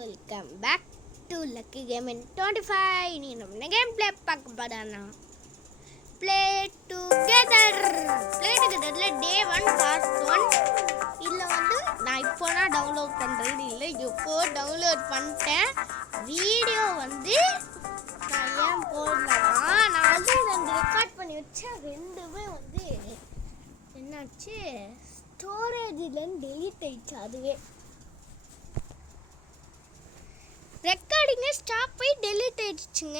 Welcome back to Lucky Gaming 25. நீ நம்ம game play பார்க்க போறானா ப்ளே டுகெதர்ல டே 1 பார்ட் 1. இதுல வந்து நான் இப்போனா டவுன்லோட் பண்றது இல்லை, இப்போ டவுன்லோட் பண்ணிட்டேன். வீடியோ வந்து நான் ஏன் போடலன்னா நான் வந்து ரெண்டு ரெக்கார்ட் பண்ணி வச்சேன். ரெண்டுமே வந்து என்னாச்சு, ஸ்டோரேஜ்லேருந்து டெலீட் ஆயிடுச்சு. அதுவே ரெக்கார்டிங்கே ஸ்டாப் போய் டெலீட் ஆயிடுச்சுங்க.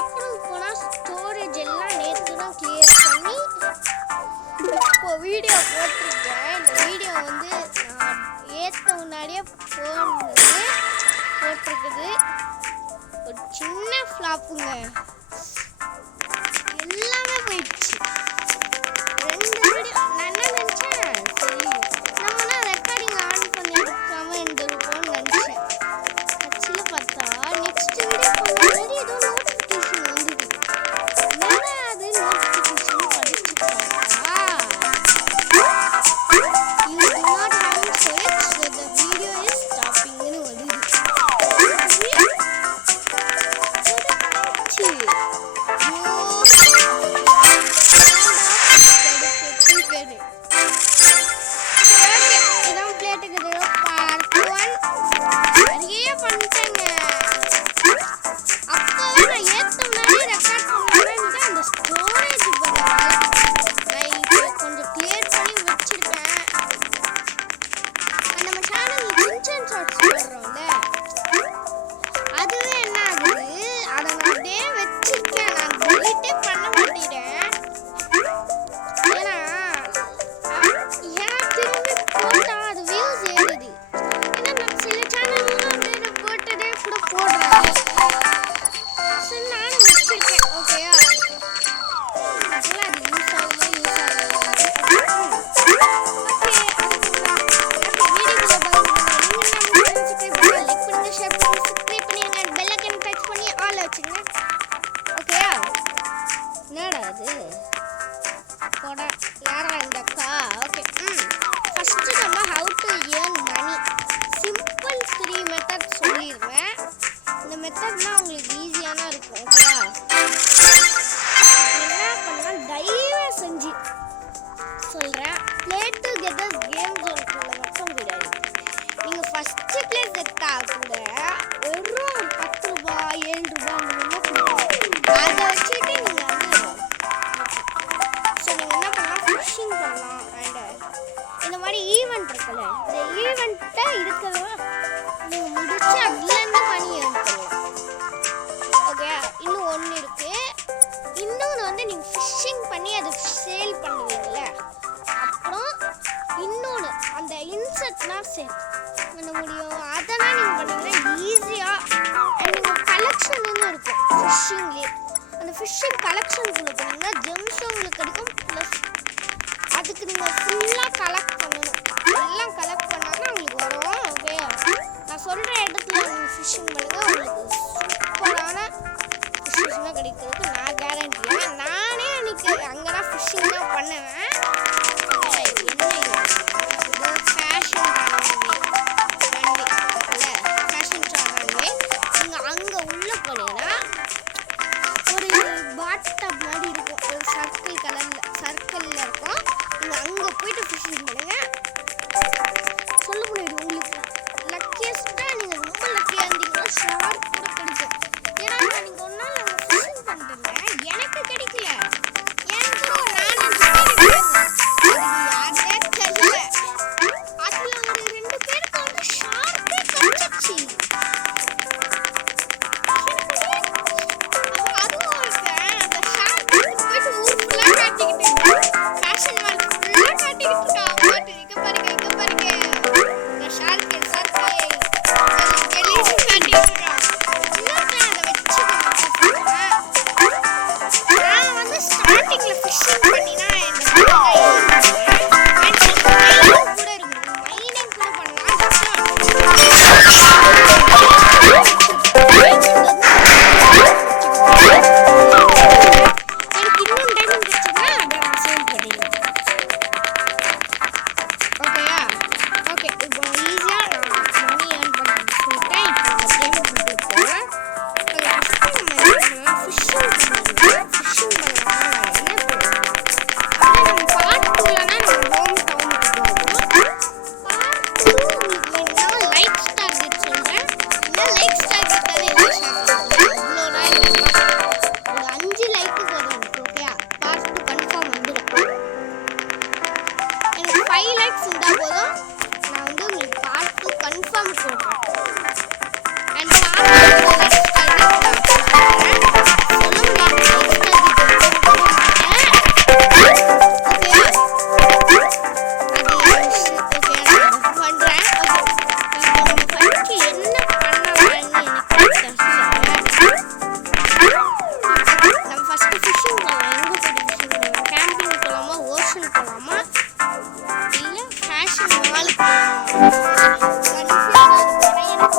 அப்புறம் போனால் ஸ்டோரேஜ் எல்லாம் நேற்று தான் கிளியர் பண்ணி இப்போ வீடியோ போட்டிருக்கேன். இந்த வீடியோ வந்து நான் ஏற்ற முன்னாடியே போட்டிருக்குது. ஒரு சின்ன ஃப்ளாப்புங்க, எல்லாமே போயிடுச்சு. ரெண்டு வீடியோ நான் என்ன நினச்சேன், சரி நம்மனா ரெக்கார்டிங் ஆன் பண்ணி எடுக்காம இருந்திருக்கோம்னு நினச்சேன். ஆக்சுவலாக பார்த்தா நெக்ஸ்ட் வீடியோ பண்ணும்போது ஏதோ நோட்டிஃபிகேஷன் வந்துது. என்னடா அது நோட்டிஃபிகேஷன் படிச்சு பார்த்தா you do not have search so the video is stoppingனு வருது. சொல்றேன், ப்ளே டுகெதர் கேம் ஜோனுக்குள்ள மட்டும் கிடையாது. நீங்க ஃபர்ஸ்ட் பிளேஸ் எடுத்தா கூட வெறும் 10 ரூபாய் 7 ரூபாய் அந்த மாதிரி கொடுப்பாங்க. அதை வச்சுட்டு நீங்க வந்து நீங்க என்ன பண்ணலாம், ஃபிஷிங் பண்ணலாம். அண்ட் இந்த மாதிரி ஈவெண்ட் இருக்குல்ல, இந்த ஈவெண்ட்டை இருக்கிறத நீங்க முடிச்சு அதுலேருந்து மணி எடுத்துக்கலாம். ஓகே, இன்னும் ஒன்று இருக்கு. இன்னொன்று வந்து நீங்கள் ஃபிஷ்ஷிங் பண்ணி அதை சேல் பண்ணுவீங்கள்ல, அப்புறம் இன்னொன்று அந்த இன்செர்ட்லாம் சேல் பண்ண முடியும். அதெல்லாம் நீங்கள் பண்ணிங்கன்னா ஈஸியாக நீங்கள் கலெக்ஷன் இருக்கும் ஃபிஷ்ஷிங்லேயே. அந்த ஃபிஷ்ஷிங் கலெக்ஷனுக்குள்ளே போனீங்கன்னா ஜெம்ஸும் உங்களுக்கு கிடைக்கும். ப்ளஸ் அதுக்கு நீங்கள் ஃபுல்லாக கலெக்ட் பண்ணணும். எல்லாம் கலெக்ட் பண்ணாங்கன்னா உங்களுக்கு வரும். ஓகே, நான் சொல்கிற இடத்துல நீங்கள் ஃபிஷ்ஷிங் பண்ணுங்கள், உங்களுக்கு சூப்பரான ஃபிஷ்ஷிங்லாம் கிடைக்கிறதுக்கு நான் கேரண்டி. நானே அன்றைக்கி அங்கே தான் ஃபிஷ்ஷிங் தான் பண்ணுவேன். சர்க்கிளில் இருக்கும். நீங்கள் அங்கே போயிட்டு ஃபிஷிங் பண்ணுங்க. சொல்ல முடியும்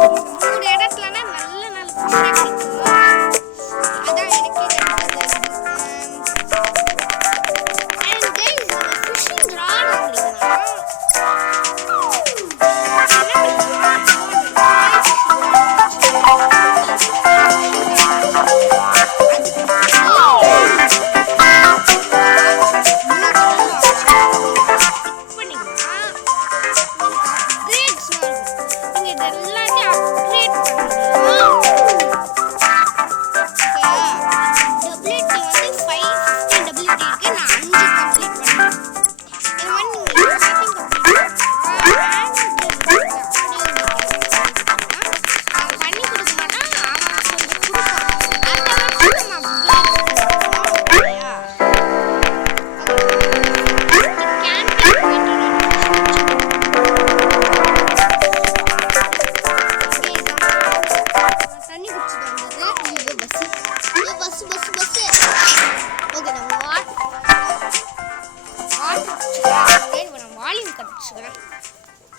மூணு இடத்துலனா நல்ல நல்ல ஃபிஷ்ஷாக கிடைக்கும். அதான் எனக்கே அண்ட் கைஸ் ஃபிஷிங் ராட் வாங்குறீங்கன்னா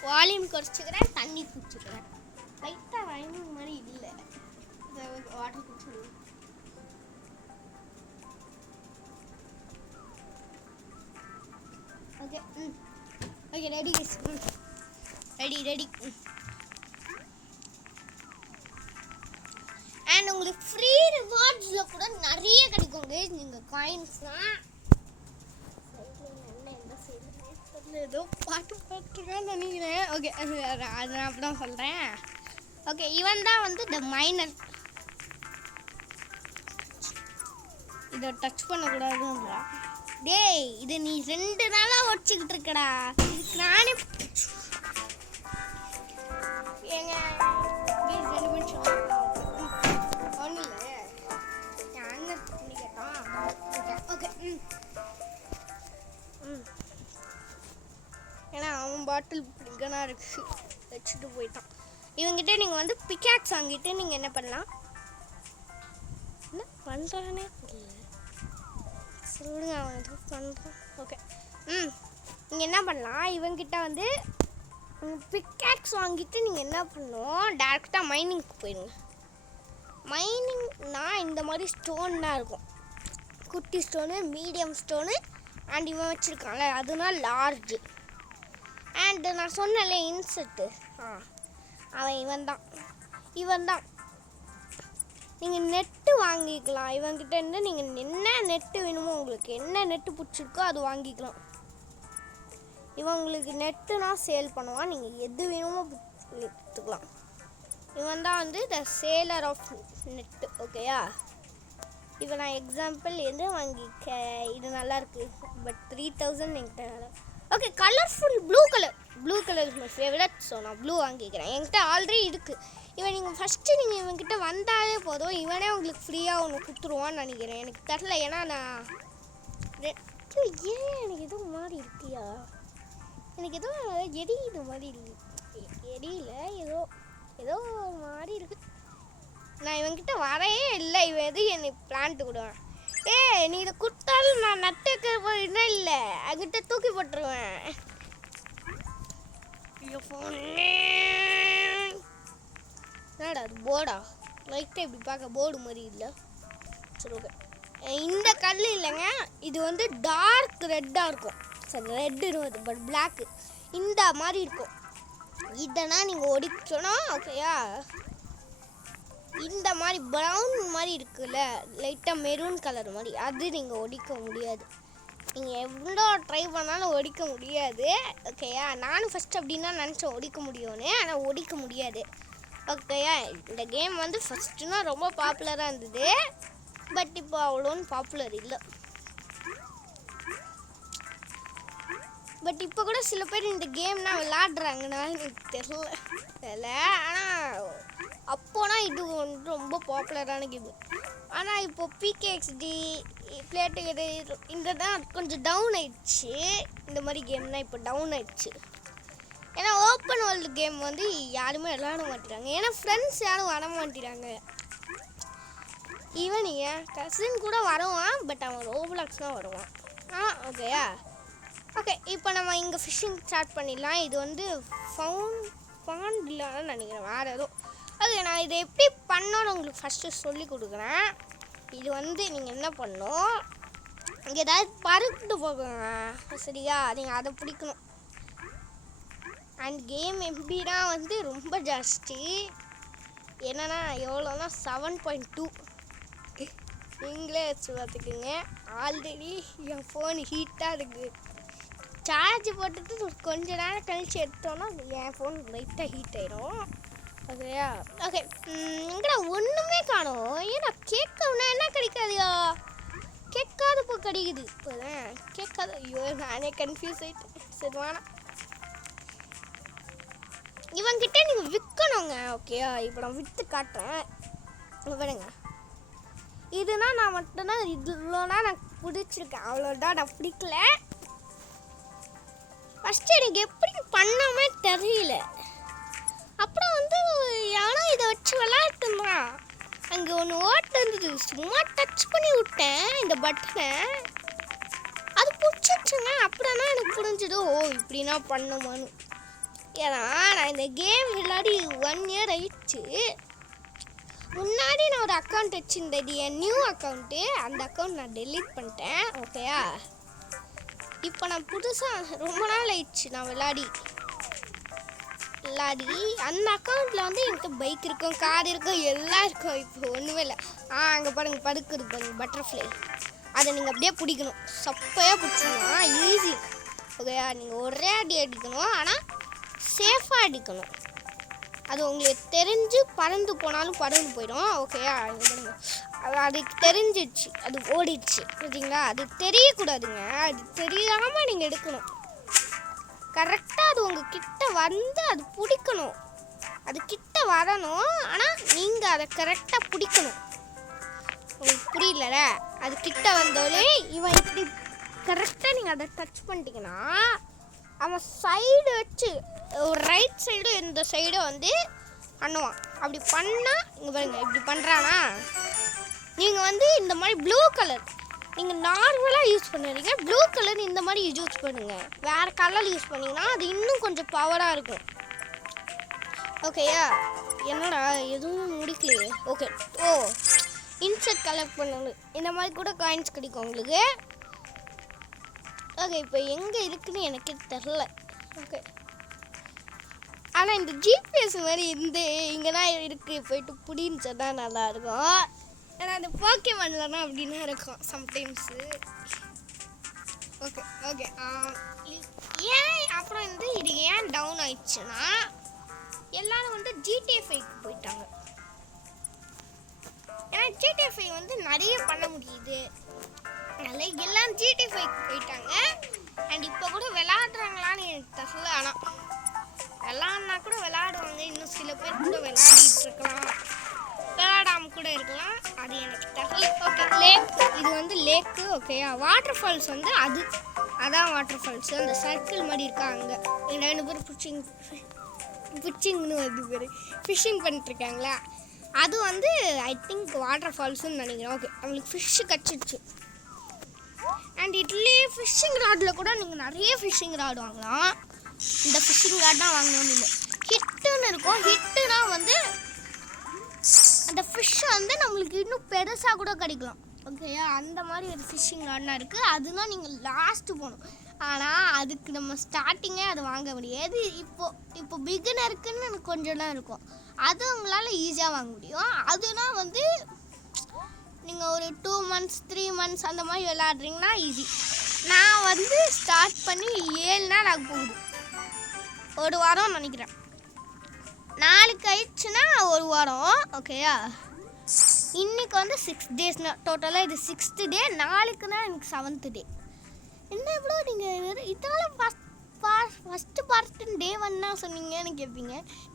வால்யூம் குறைச்சிக்கிறேன், தண்ணி குடிச்சுக்கிறேன். லைட்டாக வாங்கின மாதிரி இல்லை வாட்டர் குடிச்சுக்கிறேன். Okay okay ready ready. And உங்களுக்கு ஃப்ரீ ரிவார்ட்ஸில் கூட நிறைய கிடைக்குங்க. நீங்கள் காயின்ஸ்லாம் ஏதோ பாட்டு பாட்டுருக்கான்னு நினைக்கிறேன். ஓகே அது நான் அப்படி தான் சொல்கிறேன். ஓகே இவன் தான் வந்து த மைனர். இதை டச் பண்ணக்கூடாதுன்றா. டேய் இது நீ 2 நாளாக ஒடிச்சிக்கிட்டு இருக்கடா. இதுக்கு நானே ஏங்க 2 நிமிஷம் ஒன்றும் இல்லை அண்ணன் கேட்டான். ஓகே ஏன்னா அவன் பாட்டில் பிடிக்கனாக இருக்கு வச்சுட்டு போயிட்டான். இவங்கிட்ட நீங்கள் வந்து பிக்காக்ஸ் வாங்கிட்டு நீங்கள் என்ன பண்ணலாம், என்ன பண்ணுறானே தெரியல, சொல்லுங்க அவன் எதுவும் பண்ணுறான். ஓகே நீங்கள் என்ன பண்ணலாம், இவங்கிட்ட வந்து பிக்காக்ஸ் வாங்கிட்டு நீங்கள் என்ன பண்ணணும், டேரெக்டாக மைனிங்க்கு போயிடுங்க. மைனிங்னா இந்த மாதிரி ஸ்டோன் தான் இருக்கும். குட்டி ஸ்டோனு, மீடியம் ஸ்டோனு, அண்ட் இவன் வச்சுருக்கான்ல அதுனால் லார்ஜு. அண்டு நான் சொன்னல இன்செட்டு, அவன் இவன் தான். நீங்கள் நெட்டு வாங்கிக்கலாம் இவங்கிட்ட இருந்து. நீங்கள் என்ன நெட்டு வேணுமோ, உங்களுக்கு என்ன நெட்டு பிடிச்சிருக்கோ அது வாங்கிக்கலாம். இவன் உங்களுக்கு நெட்டுனா சேல் பண்ணுவான். நீங்கள் எது வேணுமோ எடுத்துக்கலாம். இவன் தான் வந்து த சேலர் ஆஃப் நெட்டு. ஓகேயா, இப்போ நான் எக்ஸாம்பிள் எது வாங்கிக்க, இது நல்லாயிருக்கு பட் 3000 என்கிட்ட நல்லா. Okay colourful blue colour is my favourite. So நான் ப்ளூ வாங்கிக்கிறேன். என்கிட்ட ஆல்ரெடி இருக்குது. இவன் நீங்கள் ஃபஸ்ட்டு நீங்கள் இவன்கிட்ட வந்தாலே போதும், இவனே உங்களுக்கு ஃப்ரீயாக ஒன்று கொடுத்துருவான்னு நினைக்கிறேன். எனக்கு தெரில, ஏன்னா நான் ஏன் எனக்கு எதுவும் மாதிரி இருக்கியா, எனக்கு எதுவும் எரியுது மாதிரி எரியல, ஏதோ மாதிரி இருக்குது. நான் இவன்கிட்ட வரையே இல்லை. இவன் எது என்னை பிளான்ட்டு கொடுவேன். நீ இதை கொடுத்தாலும் நான் நட்டுக்க போயின்னா இல்லை, அங்கிட்ட தூக்கி போட்டுருவேன். என்னடா அது போர்டா, லைட்டாக இப்படி பார்க்க போர்டு மாதிரி இல்லை. சரி ஓகே, இந்த கல் இல்லைங்க, இது வந்து டார்க் ரெட்டாக இருக்கும். சரி ரெட்டு இருந்தது பட் பிளாக்கு இந்த மாதிரி இருக்கும். இதனா நீங்கள் ஒடிக்கணும். ஓகேயா, இந்த மாதிரி ப்ரௌன் மாதிரி இருக்குல்ல, லைட்டாக மெரூன் கலர் மாதிரி, அது நீங்கள் ஒடிக்க முடியாது. நீங்கள் எவ்வளோ ட்ரை பண்ணாலும் ஒடிக்க முடியாது. ஓகேயா, நானும் ஃபஸ்ட் அப்படின்னா நினச்சேன் ஒடிக்க முடியும்னு, ஆனால் ஒடிக்க முடியாது. ஓகேயா, இந்த கேம் வந்து ஃபஸ்ட்டுனா ரொம்ப பாப்புலராக இருந்தது, பட் இப்போ அவ்வளோன்னு பாப்புலர் இல்லை. பட் இப்போ கூட சில பேர் இந்த கேம்னா விளாடுறாங்கன்னா எனக்கு தெரியல. ஆனால் அப்போனா இது வந்து ரொம்ப பாப்புலரான கேம். ஆனால் இப்போ PKXD பிளேட்டு இந்த தான் கொஞ்சம் டவுன் ஆயிடுச்சு. இந்த மாதிரி கேம்னா இப்போ டவுன் ஆயிடுச்சு. ஏன்னா ஓப்பன் வேர்ல்டு கேம் வந்து யாருமே விளாட மாட்டேறாங்க. ஏன்னா ஃப்ரெண்ட்ஸ் யாரும் வர மாட்டேறாங்க. ஈவன் என் கசின் கூட வருவான், பட் அவன் ரோப்ளாக்ஸ் தான் வருவான். ஓகேயா, ஓகே இப்போ நம்ம இங்கே ஃபிஷ்ஷிங் ஸ்டார்ட் பண்ணிடலாம். இது வந்து பாண்ட் இல்லைன்னு நினைக்கிறேன், வேறு ஏதோ ஓகே, நான் இதை எப்படி பண்ணணும்னு உங்களுக்கு ஃபஸ்ட்டு சொல்லி கொடுக்குறேன். இது வந்து நீங்கள் என்ன பண்ணணும், இங்கே ஏதாவது பறந்துட்டு போகுங்க சரியா, நீங்கள் அதை பிடிக்கணும். அண்ட் கேம் எம்பினா வந்து ரொம்ப ஜாஸ்தி. என்னன்னா எவ்வளோனா 7.2. நீங்களே வச்சு பார்த்துக்குங்க. ஆல்ரெடி என் ஃபோன் ஹீட்டாக இருக்குது. சார்ஜ் போட்டுட்டு கொஞ்ச நேரம் கழிச்சு எடுத்தோன்னா என் ஃபோன் லைட்டாக ஹீட் ஆயிடும். ஓகேயா? ஓகே, எங்கடா ஒன்றுமே காணும். ஏன்னா கேட்கணும்னா என்ன கிடைக்காதியா? கேட்காதப்போ கிடைக்குது. இப்போதான் கேட்காத. ஐயோ நானே கன்ஃபியூஸ் ஆகிட்டேன். சரி வேணாம், இவன்கிட்ட நீங்கள் விற்கணுங்க. ஓகேயா? இப்போ நான் விற்று காட்டுறேன். விடுங்க. இதுனா நான் மட்டும்தான் இதுலனா நான் பிடிச்சிருக்கேன், அவ்வளோதான். நான் பிடிக்கல. ஃபஸ்ட்டு எனக்கு எப்படி பண்ணாமே தெரியல. அப்புறம் வந்து யானோ இதை வச்சு விளையாட்டுந்தான். அங்கே ஒன்று ஓட்டு இருந்தது, சும்மா டச் பண்ணி விட்டேன் இந்த பட்டனை, அது பிடிச்சிருச்சுங்க. அப்படின்னா எனக்கு புரிஞ்சுது, ஓ இப்படின்னா பண்ணுமான்னு. ஏன்னா நான் இந்த கேம் விளையாடி 1 இயர் ஆயிடுச்சு. முன்னாடி நான் ஒரு அக்கௌண்ட் வச்சுருந்தது, என் நியூ அக்கௌண்ட்டு. அந்த அக்கௌண்ட் நான் டெலீட் பண்ணிட்டேன். ஓகேயா? இப்போ நான் புதுசாக ரொம்ப நாள் ஆயிடுச்சு நான் விளையாடி அந்த அக்கௌண்ட்டில் வந்து என்கிட்ட பைக் இருக்கும், கார் இருக்கும், எல்லாம் இருக்கும். இப்போ ஒன்றுமே இல்லை. அங்கே பாருங்கள் படுக்குது பாருங்கள் பட்டர்ஃப்ளை. அதை நீங்கள் அப்படியே பிடிக்கணும். சப்பையாக பிடிச்சிடலாம், ஈஸி. ஓகேயா? நீங்கள் ஒரே அடி அடிக்கணும், ஆனால் சேஃபாக அடிக்கணும். அது உங்களுக்கு தெரிஞ்சு பறந்து போனாலும் பறந்து போயிடும். ஓகேயா? அதுக்கு தெரிஞ்சிடுச்சு, அது ஓடிடுச்சு. பார்த்தீங்களா? அது தெரியக்கூடாதுங்க. அது தெரியாமல் நீங்கள் எடுக்கணும். கரெக்டாக அது உங்கள் கிட்ட வந்து அது பிடிக்கணும். அது கிட்ட வரணும், ஆனால் நீங்கள் அதை கரெக்டாக பிடிக்கணும். உங்களுக்கு புரியல? அது கிட்ட வந்தோடனே இவன் இப்படி கரெக்டாக நீங்கள் அதை டச் பண்ணிட்டீங்கன்னா அவன் சைடு வச்சு ஒரு ரைட் சைடு இந்த சைடு வந்து பண்ணுவான். அப்படி பண்ணால் இங்கே பாருங்க இப்படி பண்ணுறானா, நீங்கள் வந்து இந்த மாதிரி ப்ளூ கலர் நீங்கள் நார்மலாக யூஸ் பண்ணுறீங்க. ப்ளூ கலர் இந்த மாதிரி யூஸ் பண்ணுங்கள். வேறு கலர் யூஸ் பண்ணிங்கன்னா அது இன்னும் கொஞ்சம் பவராக இருக்கும். ஓகேயா? என்னடா எதுவும் முடிக்கலையே. ஓகே, ஓ இன்செக்ட் கலெக்ட் பண்ணுங்க. இந்த மாதிரி கூட காயின்ஸ் கிடைக்கும் உங்களுக்கு. ஓகே, இப்போ எங்கே இருக்குதுன்னு எனக்கு தெரில. ஓகே, ஆனால் இந்த ஜிபிஎஸ் மாதிரி இங்கே தான் இருக்குது, போயிட்டு புடின்னு சொன்னால் நல்லாயிருக்கும். ஏன்னா அந்த போக்கேமான்லனா அப்படின்னா இருக்கும் சம்டைம்ஸு. ஓகே ஓகே ஏன் அப்புறம் வந்து இது ஏன் டவுன் ஆயிடுச்சுன்னா எல்லாரும் வந்து GTA 5க்கு போயிட்டாங்க. ஏன்னா GTA 5 வந்து நிறைய பண்ண முடியுது, அதனால எல்லாம் GTA 5க்கு போயிட்டாங்க. அண்ட் இப்போ கூட விளையாடுறாங்களான்னு எனக்கு தெரியல. ஆனால் விளையாடுனா கூட விளையாடுவாங்க, இன்னும் சில பேர் கூட விளையாடிட்டு இருக்கலாம், விளையாடாம கூட இருக்கலாம், அது எனக்கு தெரியல. ஓகே, லேக், இது வந்து லேக்கு. ஓகேயா? வாட்டர் ஃபால்ஸ் வந்து அதான் வாட்டர் ஃபால்ஸ். அந்த சர்க்கிள் மாதிரி இருக்கா, அங்கே 2 பேர் பிச்சிங்னு வந்து பேர் ஃபிஷ்ஷிங் பண்ணிட்டுருக்காங்களா, அது வந்து ஐ திங்க் வாட்டர் ஃபால்ஸ்ன்னு நினைக்கிறேன். ஓகே, நம்மளுக்கு ஃபிஷ்ஷு கச்சிடுச்சு. அண்ட் இதுலேயே ஃபிஷ்ஷிங் ராடில் கூட நீங்கள் நிறைய ஃபிஷ்ஷிங் ராடு வாங்கலாம். இந்த ஃபிஷ்ஷிங் ராட் தான் வாங்கணும்னு இல்லை, ஹிட்டுன்னு இருக்கும். ஹிட்டுனா வந்து அந்த ஃபிஷ்ஷை வந்து நம்மளுக்கு இன்னும் பெருசாக கூட கிடைக்கலாம். ஓகேயா? அந்த மாதிரி ஒரு ஃபிஷ்ஷிங் ராட்னா இருக்குது. அதுதான் நீங்கள் லாஸ்ட்டு போகணும். ஆனால் அதுக்கு நம்ம ஸ்டார்டிங்கே அதை வாங்க முடியாது. இப்போ பிகினருக்குன்னு எனக்கு கொஞ்சம் தான் இருக்கும், அது உங்களால் ஈஸியாக வாங்க முடியும். அதுனா வந்து நீங்கள் ஒரு 2 months 3 months அந்த மாதிரி விளையாடுறீங்கன்னா ஈஸி. நான் வந்து ஸ்டார்ட் பண்ணி 7 நாள் ஆக போகுது, 1 வாரம் நினைக்கிறேன். நாளைக்கு ஆயிடுச்சுன்னா 1 வாரம். ஓகேயா? இன்னைக்கு வந்து 6 days, டோட்டலாக இது 6th day. நாளைக்கு தான் எனக்கு 7th day. என்ன இவ்வளோ நீங்கள் இதெல்லாம் ஃபஸ்ட்டு பார்ட்டு Day 1 சொன்னீங்கன்னு கேட்பீங்க.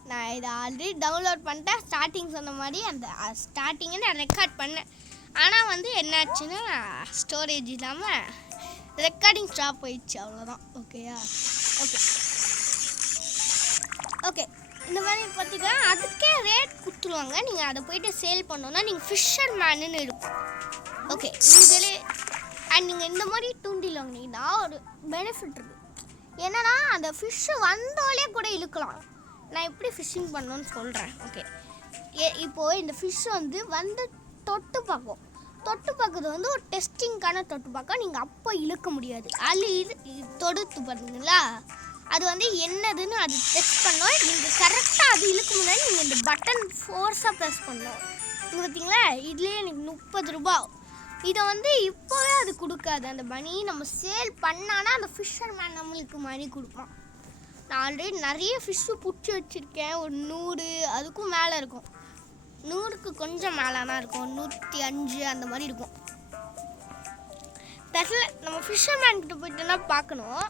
நான் இதை ஆல்ரெடி டவுன்லோட் பண்ணிட்டேன். ஸ்டார்டிங் சொன்ன மாதிரி அந்த ஸ்டார்டிங்கை நான் ரெக்கார்ட் பண்ணேன். ஆனால் வந்து என்னாச்சுன்னா ஸ்டோரேஜ் இல்லாமல் ரெக்கார்டிங் ஸ்டாப் போயிடுச்சு, அவ்வளோதான். ஓகேயா? ஓகே ஓகே இந்த மாதிரி பார்த்தீங்கன்னா அதுக்கே ரேட் கொடுத்துருவாங்க. நீங்கள் அதை போய்ட்டு சேல் பண்ணோன்னா நீங்கள் ஃபிஷர் மேனுன்னு இருக்கும். ஓகே, நீங்களே அண்ட் நீங்கள் இந்த மாதிரி தூண்டில் வாங்கினீங்கன்னா ஒரு பெனிஃபிட் இருக்குது. என்னன்னா அந்த ஃபிஷ்ஷு வந்தோலே கூட இழுக்கலாம். நான் எப்படி ஃபிஷ்ஷிங் பண்ணணும்னு சொல்கிறேன். ஓகே, இப்போது இந்த ஃபிஷ் வந்து தொட்டு பார்க்கும். தொட்டு பார்க்குறது ஒரு டெஸ்டிங்கான தொட்டு பார்க்க. நீங்கள் அப்போ இழுக்க முடியாது. தொடுத்து பார்த்தீங்களா, அது என்னதுன்னு அது டெஸ்ட் பண்ணோம். நீங்கள் கரெக்டாக அது இழுக்க முன்னாடி நீங்கள் இந்த பட்டன் ஃபோர்ஸாக ப்ரெஸ் பண்ணோம். இங்கே பார்த்தீங்களா, இதுலேயே எனக்கு 30 ரூபா. இதை இப்போவே அது கொடுக்காது. அந்த மணி நம்ம சேல் பண்ணானா அந்த ஃபிஷர்மேன் நம்மளுக்கு மணி கொடுப்பான். நான் ஆல்ரெடி நிறைய ஃபிஷ்ஷு பிடிச்சி வச்சுருக்கேன். ஒரு 100 அதுக்கும் மேலே இருக்கும். 100க்கு கொஞ்சம் மேலே தான் இருக்கும். 105 அந்த மாதிரி இருக்கும். தெரியல, நம்ம ஃபிஷர்மேன் கிட்ட போயிட்டுனா பார்க்கணும்.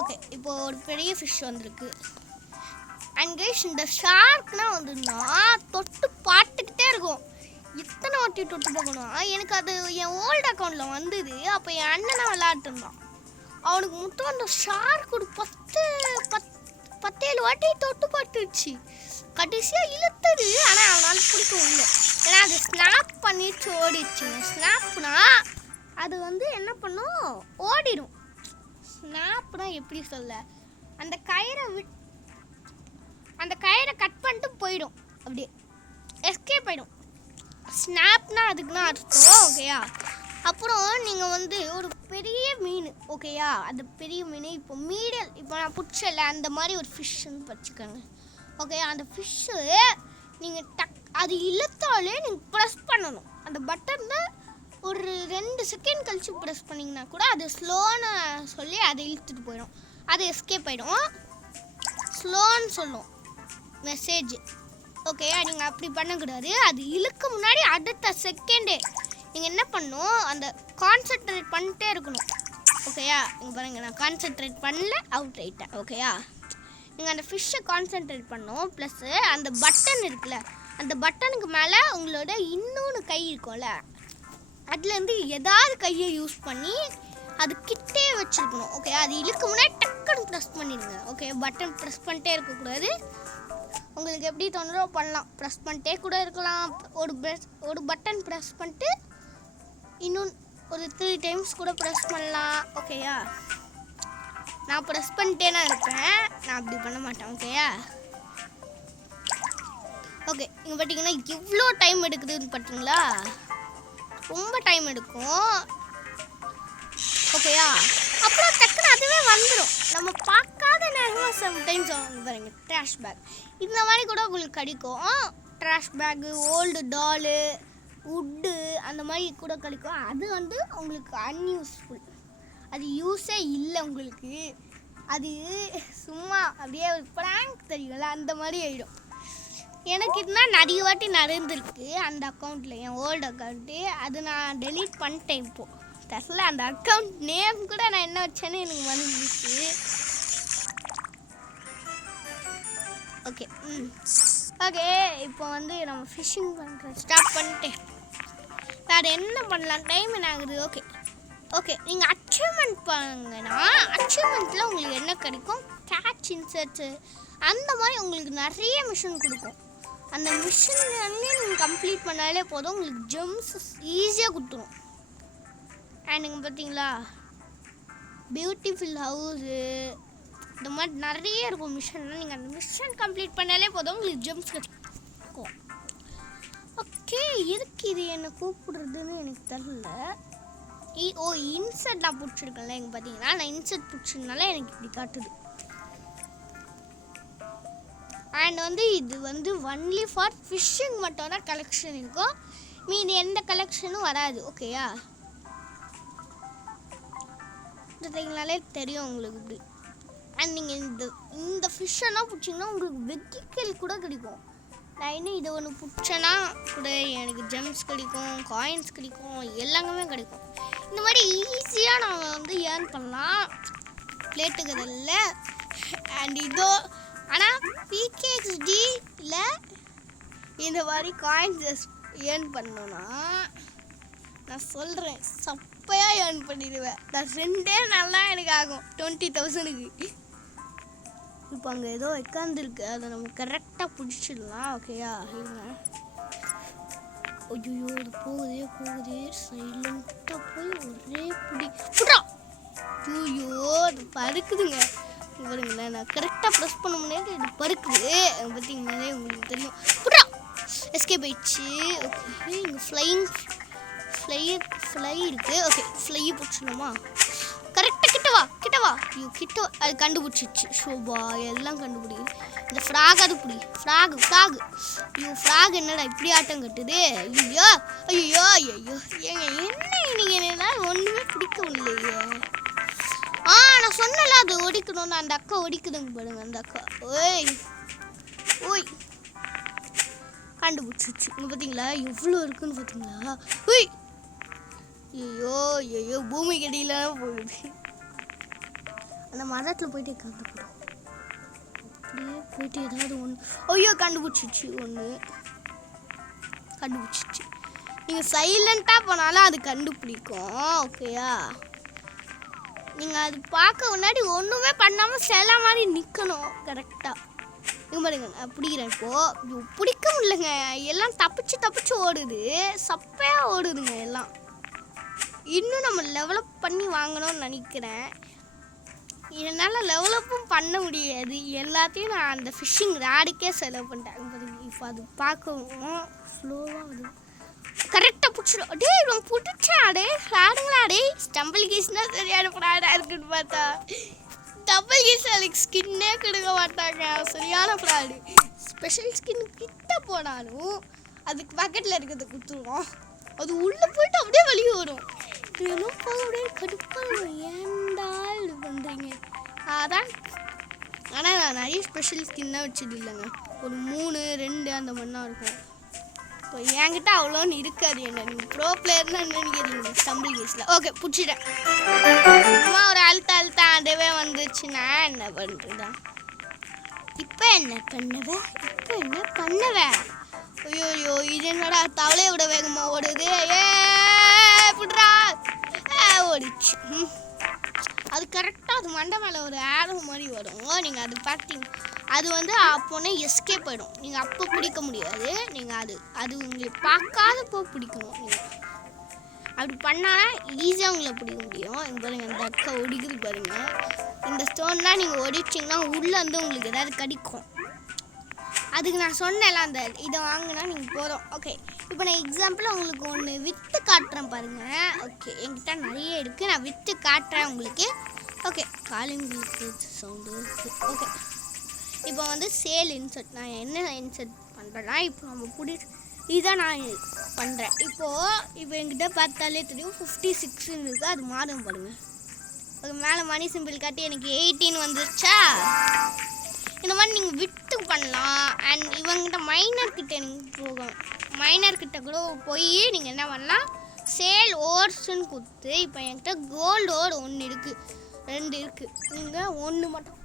ஓகே, இப்போது ஒரு பெரிய ஃபிஷ் வந்திருக்கு. அண்ட் கைஸ், இந்த ஷார்க்னா தொட்டு பார்த்துக்கிட்டே இருக்கும். எத்தனை வாட்டி தொட்டு பார்க்கணும். எனக்கு அது என் ஓல்டு அக்கௌண்ட்டில் வந்தது. அப்போ என் அண்ணனை விளையாட்டுருந்தான். அவனுக்கு மொத்தம் அந்த ஷார்க் ஒரு 10-7 வாட்டி தொட்டு பார்த்துருச்சு. கடைசியாக இழுத்தது. ஆனால் அவனால் பிடிக்கும் இல்லை. ஏன்னா அது ஸ்னாப் பண்ணிட்டு ஓடிடுச்சுங்க. ஸ்னாப்னா அது என்ன பண்ணும், ஓடிடும். ஸ்னாப்னா எப்படி சொல்ல, அந்த கயிறை கட் பண்ணிட்டு போயிடும். அப்படியே எஸ்கேப் ஆகிடும். ஸ்னாப்னா அதுக்குன்னா அர்த்தம். ஓகேயா, அப்புறம் நீங்கள் ஒரு பெரிய மீன். ஓகேயா, அந்த பெரிய மீன் இப்போ நான் பிடிச்சல அந்த மாதிரி ஒரு ஃபிஷ்ஷுன்னு வச்சுக்கோங்க. ஓகே, அந்த ஃபிஷ்ஷு நீங்கள் அது இழுத்தாலே நீங்கள் ப்ரெஸ் பண்ணணும். அந்த பட்டனை ஒரு 2 செகண்ட் கழிச்சு ப்ரெஸ் பண்ணிங்கன்னா கூட அது ஸ்லோன்னு சொல்லி அதை இழுத்துட்டு போயிடும். அது எஸ்கேப் ஆகிடும். ஸ்லோன்னு சொல்லும் மெசேஜ். ஓகேயா, நீங்கள் அப்படி பண்ணக்கூடாது. அது இழுக்க முன்னாடி அடுத்த செகண்டே நீங்கள் என்ன பண்ணணும், அந்த கான்சென்ட்ரேட் பண்ணிட்டே இருக்கணும். ஓகேயா, நீங்கள் பாருங்கள், நான் கான்சென்ட்ரேட் பண்ணல, அவுட் ஆகிட்டேன். ஓகேயா, நீங்கள் அந்த ஃபிஷ்ஷை கான்சென்ட்ரேட் பண்ணணும். ப்ளஸ்ஸு அந்த பட்டன் இருக்குல்ல, அந்த பட்டனுக்கு மேலே உங்களோட இன்னொன்று கை இருக்கும்ல, அதுலேருந்து ஏதாவது கையை யூஸ் பண்ணி அது கிட்டே வச்சுருக்கணும். ஓகே, அது இழுக்க முன்னாடி டக்குன்னு ப்ரெஸ் பண்ணிடுங்க. ஓகே, பட்டன் ப்ரெஸ் பண்ணிட்டே இருக்கக்கூடாது. உங்களுக்கு எப்படி தோணுறோ பண்ணலாம். ப்ரெஸ் பண்ணிட்டே கூட இருக்கலாம். ஒரு பட்டன் ப்ரெஸ் பண்ணிட்டு இன்னும் ஒரு 3 டைம்ஸ் கூட ப்ரெஸ் பண்ணலாம். ஓகேயா, நான் ப்ரெஸ் பண்ணிட்டேனா இருப்பேன், நான் அப்படி பண்ண மாட்டேன். ஓகேயா, ஓகே, இங்கே பார்த்தீங்கன்னா எவ்வளோ டைம் எடுக்குதுன்னு பார்த்தீங்களா, ரொம்ப டைம் எடுக்கும். ஓகேயா, அப்புறம் டக்குன்னு அதுவே வந்துடும். நம்ம பார்க்காத நேரமாக சம்டைம்ஸ் பாருங்க, ட்ராஷ் பேக் இந்த மாதிரி கூட உங்களுக்கு கிடைக்கும். ட்ராஷ் பேக்கு, ஓல்டு டாலு, வுட்டு அந்த மாதிரி கூட கிடைக்கும். அது உங்களுக்கு அன்யூஸ்ஃபுல். அது யூஸே இல்லை உங்களுக்கு. அது சும்மா அப்படியே ஒரு ப்ராங்க் தெரியும்ல, அந்த மாதிரி ஆகிடும். எனக்கு இதுனால் நிறைய வாட்டி நடந்துருக்கு அந்த அக்கௌண்ட்டில், என் ஓல்டு அக்கௌண்ட்டு. அது நான் டெலீட் பண்ணிட்டேன். இப்போது தெரியல, அந்த அக்கௌண்ட் நேம் கூட நான் என்ன வச்சேன்னு எனக்கு வந்துச்சு. ஓகே, ஓகே, இப்போ நம்ம ஃபிஷ்ஷிங் பண்ணுறோம். ஸ்டார்ட் பண்ணிட்டேன். வேறு என்ன பண்ணலாம், டைம் என்ன ஆகுது. ஓகே, ஓகே, நீங்கள் அச்சீவ்மெண்ட் பண்ணுங்கன்னா அச்சீவ்மெண்ட்டில் உங்களுக்கு என்ன கிடைக்கும், கேட்ச் இன்சர்ட்ஸு அந்த மாதிரி உங்களுக்கு நிறைய மிஷன் கொடுக்கும். அந்த மிஷன் நீங்கள் கம்ப்ளீட் பண்ணாலே போதும், உங்களுக்கு ஜெம்ஸ் ஈஸியாக கொடுத்துரும். அண்ட் நீங்கள் பார்த்தீங்களா, பியூட்டிஃபுல் ஹவுஸு இந்த மாதிரி நிறைய இருக்கும் மிஷன்லாம். நீங்கள் அந்த மிஷன் கம்ப்ளீட் பண்ணாலே போதும், உங்களுக்கு ஜெம்ஸ் கிடைக்கும். ஓகே, எதுக்கு இது என்னை கூப்பிடுறதுன்னு எனக்கு தெரியல. இன்சர்ட் நான் பிடிச்சிருக்கேன்ல, எங்கே பார்த்தீங்கன்னா நான் இன்சர்ட் பிடிச்சதுனால எனக்கு இப்படி காட்டுது. அண்ட் இது ஒன்லி ஃபார் ஃபிஷ்ஷிங் மட்டும் தான் கலெக்ஷன் இருக்கும். மீது எந்த கலெக்ஷனும் வராது. ஓகேயா, பார்த்தீங்கனாலே தெரியும் உங்களுக்கு இப்படி. அண்ட் நீங்கள் இந்த ஃபிஷ்ஷெல்லாம் பிடிச்சிங்கன்னா உங்களுக்கு வெஹிக்கிள் கூட கிடைக்கும். நான் இன்னும் இதை ஒன்று பிடிச்சேன்னா கூட எனக்கு ஜெம்ஸ் கிடைக்கும், காயின்ஸ் கிடைக்கும், எல்லாமே கிடைக்கும். இந்த மாதிரி ஈஸியாக நம்ம ஏர்ன் பண்ணலாம் பிளேட்டுக்கிறதில்ல. அண்ட் இதோ ஆனால் பிகேஎக்ஸ்டியில் இந்த மாதிரி காயின்ஸ் ஏர்ன் பண்ணோன்னா நான் சொல்கிறேன், சப்பையாக ஏர்ன் பண்ணிடுவேன். நான் 2 நாள் தான் எனக்கு ஆகும் 20,000க்கு. இப்போ அங்கே ஏதோ உட்காந்துருக்கு, அதை நம்ம கரெக்டாக பிடிச்சிடலாம். ஓகேயா, இருங்க. ஐயோ, அது போகுதே சைலண்ட்டாக போய் ஒரே புட்றா. ஐயோ, அது பறக்குதுங்க. பாருங்களேன், நான் கரெக்டாக ப்ரெஸ் பண்ண முடியாது, இது பறக்குது. பார்த்தீங்கன்னாலே உங்களுக்கு தெரியும். புட்றா. எஸ்கேப் ஆயிடுச்சு. ஓகே இங்கே ஃப்ளை இருக்குது. ஓகே ஃப்ளையை பிடிச்சிடலாமா? கரெக்டாக கிட்ட வா ஐயோ கிட்ட அது கண்டுபிடிச்சிச்சு. ஷோபா எல்லாம் கண்டுபிடிக்குது. இந்த ஃப்ராக் அது பிடி ஃப்ராக் ஐயோ ஃப்ராக் என்னடா இப்படி ஆட்டம் கட்டுது? ஐயோ ஐயோ ஐயோ ஏங்க என்ன நீங்கள் என்னால் ஒன்றுமே பிடிக்க முடியலையே. நான் சொன்னல அது ஒடிக்கணும்னு. அந்த அக்கா ஒடிக்குதுங்க பாருங்க. அந்த அக்கா ஓய் கண்டுபிடிச்சிச்சு. இங்கே பார்த்தீங்களா எவ்வளோ இருக்குன்னு பார்த்தீங்களா? ஓய் ஐயோ பூமி கடியில போகுது. அந்த மரத்தில் போயிட்டு கண்டுபிடும். அப்படியே போயிட்டு ஏதாவது ஒன்று ஐயோ கண்டுபிடிச்சிச்சு. ஒன்று கண்டுபிடிச்சிச்சு. நீங்கள் சைலண்ட்டாக போனாலும் அது கண்டுபிடிக்கும். ஓகேயா? நீங்கள் அது பார்க்க முன்னாடி ஒன்றுமே பண்ணாமல் சில மாதிரி நிற்கணும் கரெக்டாக. இங்கே பாருங்க நான் பிடிக்கிறேன். இப்போது பிடிக்க முடியலங்க. எல்லாம் தப்பிச்சு ஓடுது. சப்பையாக ஓடுதுங்க எல்லாம். இன்னும் நம்ம லெவலப் பண்ணி வாங்கணும்னு நினைக்கிறேன். என்னால் லெவலப்பும் பண்ண முடியாது. எல்லாத்தையும் நான் அந்த ஃபிஷ்ஷிங் ராடுக்கே செலவு பண்ணிட்டேன். இப்போ அது பார்க்கவும் ஸ்லோவாக வருது. கரெக்டாக பிடிச்சிடும். அடே இவன் பிடிச்சா அடே ஃப்ராடுங்களா? அடே ஸ்டம்பிள் கீஸ்னால் சரியான ஃப்ராடாக இருக்குன்னு பார்த்தா டபுள் கீஸ் அதுக்கு ஸ்கின்னே கொடுக்க மாட்டாங்க. சரியான ஃப்ராடு. ஸ்பெஷல் ஸ்கின் கிட்ட போனாலும் அதுக்கு பக்கெட்டில் இருக்கிறத கொடுத்துருவோம். அது உள்ளே போயிட்டு அப்படியே வெளியே வரும். இதெல்லாம் போக அப்படியே கடுப்பாக ஏன்டா இது பண்ணுறீங்க? அதான். ஆனால் நான் நிறைய ஸ்பெஷல் ஸ்கின்னாக வச்சது இல்லைங்க. ஒரு 3 2 அந்த மாதிரிலாம் இருக்கும். இப்போ என்கிட்ட அவ்வளோன்னு இருக்காது. என்ன நீங்கள் ப்ரோ பிளேயர்னு நினைக்கிறீங்க ஸ்டம்பிள் கேஸில். ஓகே பிடிச்சிட்டேன். சும்மா ஒரு அழுத்த அதுவே வந்துச்சுன்னா என்ன பண்ணுறதா? இப்போ என்ன பண்ணுவேன்? ஐயோ இது என்னடா தவளையை விட வேகமாக ஓடுது. புட்ரா ஓடிச்சு. அது கரெக்டாக அது மண்டை மேலே ஒரு ஆரோ மாதிரி வரும். நீங்கள் அது பார்த்தீங்க அது வந்து அப்போனே எஸ்கேப் ஆகிடும். நீங்கள் அப்போ பிடிக்க முடியாது. நீங்கள் அது உங்களுக்கு பார்க்காதப்போ பிடிக்கணும். நீங்கள் அப்படி பண்ணால் ஈஸியாக உங்களை பிடிக்க முடியும். இங்கே பாருங்கள் இந்த அக்கா ஒடிக்குது பாருங்கள். இந்த ஸ்டோன்லாம் நீங்கள் ஒடிச்சிங்கன்னா உள்ளே வந்து உங்களுக்கு ஏதாவது கடிக்கும். அதுக்கு நான் சொன்னேன்ல அந்த இதை வாங்கினா நீங்கள் போதும். ஓகே இப்போ நான் எக்ஸாம்பிளாக உங்களுக்கு ஒன்று விற்று காட்டுறேன் பாருங்கள். ஓகே என்கிட்ட நிறைய இருக்குது. நான் விற்று காட்டுறேன் உங்களுக்கு. Okay calling sound. ஓகே இப்போ வந்து சேல் இன்சர்ட். நான் என்ன இன்சர்ட் பண்ணுறேன்னா இப்போ நம்ம இதான் நான் பண்ணுறேன். இப்போ என்கிட்ட பார்த்தாலே தெரியும் 56 இருக்குது. அது மாறும் பாருங்கள். அது மேலே மணி சிம்பிள் காட்டி எனக்கு 18 வந்துருச்சா? இந்த மாதிரி நீங்கள் விட்டு பண்ணலாம். அண்ட் இவங்கிட்ட மைனர்கிட்ட நீங்கள் போகணும். மைனர்கிட்ட கூட போய் நீங்கள் என்ன பண்ணலாம், சேல் ஓர்ஸ்ன்னு கொடுத்து. இப்போ என்கிட்ட கோல்டு ஓர் 1 இருக்குது, 2 இருக்குது. நீங்கள் 1 மட்டும்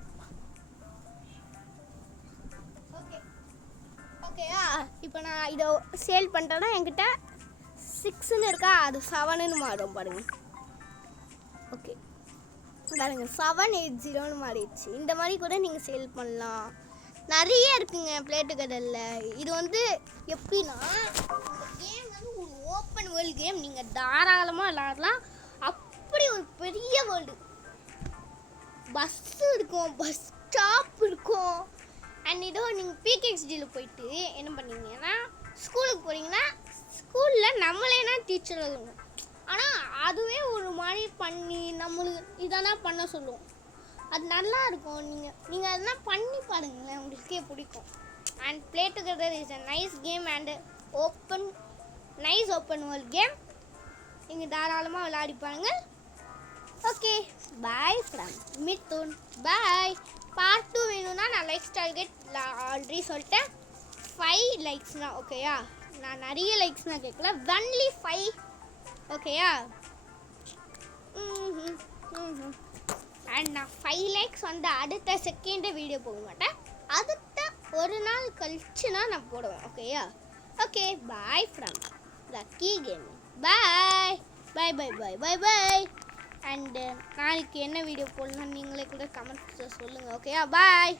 ஓகேயா? இப்போ நான் இதை சேல் பண்ணுறேன்னா என்கிட்ட 6ன்னு இருக்கா, அது 7ன்னு மாறும் பாருங்கள். ஓகே பாருங்க 780ன்னு மாறிடுச்சு. இந்த மாதிரி கூட நீங்கள் சேல் பண்ணலாம். நிறைய இருக்குங்க பிளேட்டு கடலில். இது வந்து எப்படின்னா கேம் வந்து ஒரு ஓப்பன் வேர்ல்டு கேம். நீங்கள் தாராளமாக விளாடலாம். அப்படி ஒரு பெரிய வேர்ல்டு. பஸ்ஸு இருக்கும், பஸ் ஸ்டாப் இருக்கும். அண்ட் இதோ நீங்கள் பிகேஎக்ஸ்டியில் போயிட்டு என்ன பண்ணீங்கன்னா ஸ்கூலுக்கு போகிறீங்கன்னா ஸ்கூலில் நம்மளேனா டீச்சர் எழுதணும். ஆனால் அதுவே ஒரு மாதிரி பண்ணி நம்மளுக்கு இதெல்லாம் பண்ண சொல்லுவோம். அது நல்லா இருக்கும். நீங்கள் அதெல்லாம் பண்ணி பாருங்களேன், உங்களுக்கே பிடிக்கும். And play together is a nice game and nice open world game. நீங்கள் தாராளமாக விளையாடி பாருங்க. Okay bye from Mithun. Bye. Part 2 வேணும்னா நான் லைக்ஸ் டார்கெட் ஆல்ரெடி சொல்லிட்டேன். 5 லைக்ஸ்னால் ஓகேயா? நான் நிறைய லைக்ஸ்னால் கேட்கல, ஒன்லி 5 ஓகேயா? அண்ட் நான் 5 லைக்ஸ் வந்து அடுத்த செகண்டே வீடியோ போக மாட்டேன். அடுத்த ஒரு நாள் கழிச்சுனா நான் போடுவேன். ஓகேயா? Okay bye from lucky gaming. Bye bye bye bye bye bye. And நாளைக்கு என்ன வீடியோ போடணும்னு நீங்களே கூட கமெண்ட்ஸில் சொல்லுங்கள். ஓகேயா? பாய்.